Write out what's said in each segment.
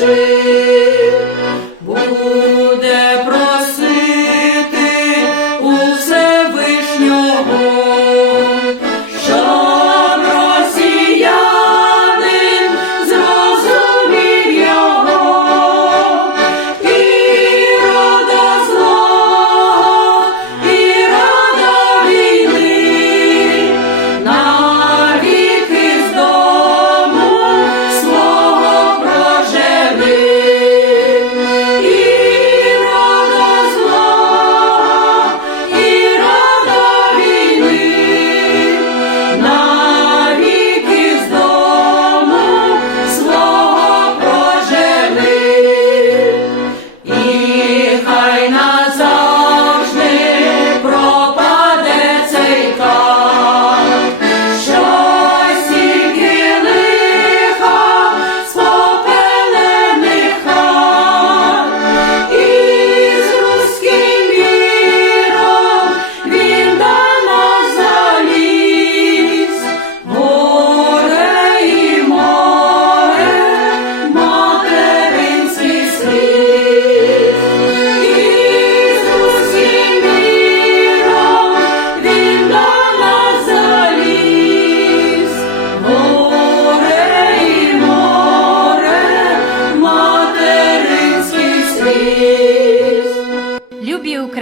лежи.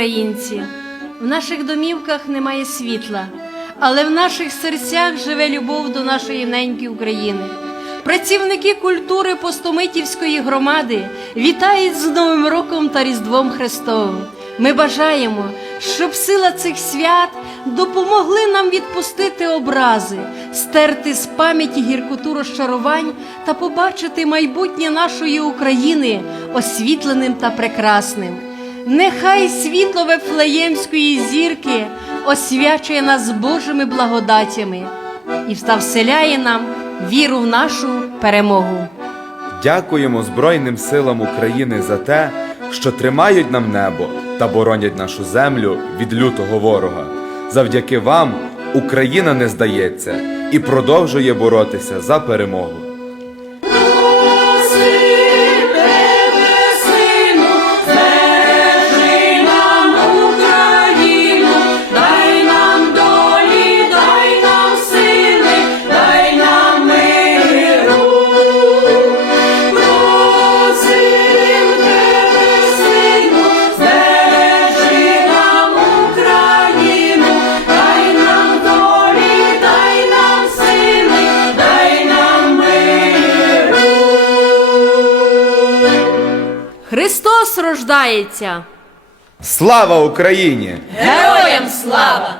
Українці, в наших домівках немає світла, але в наших серцях живе любов до нашої неньки України. Працівники культури Постомитівської громади вітають з Новим роком та Різдвом Христовим. Ми бажаємо, щоб сила цих свят допомогли нам відпустити образи, стерти з пам'яті гіркоту розчарувань та побачити майбутнє нашої України освітленим та прекрасним. Нехай світло Вифлеємської зірки освячує нас Божими благодатями і вставселяє нам віру в нашу перемогу. Дякуємо Збройним силам України за те, що тримають нам небо та боронять нашу землю від лютого ворога. Завдяки вам Україна не здається і продовжує боротися за перемогу. Христос рождається! Слава Україні! Героям слава!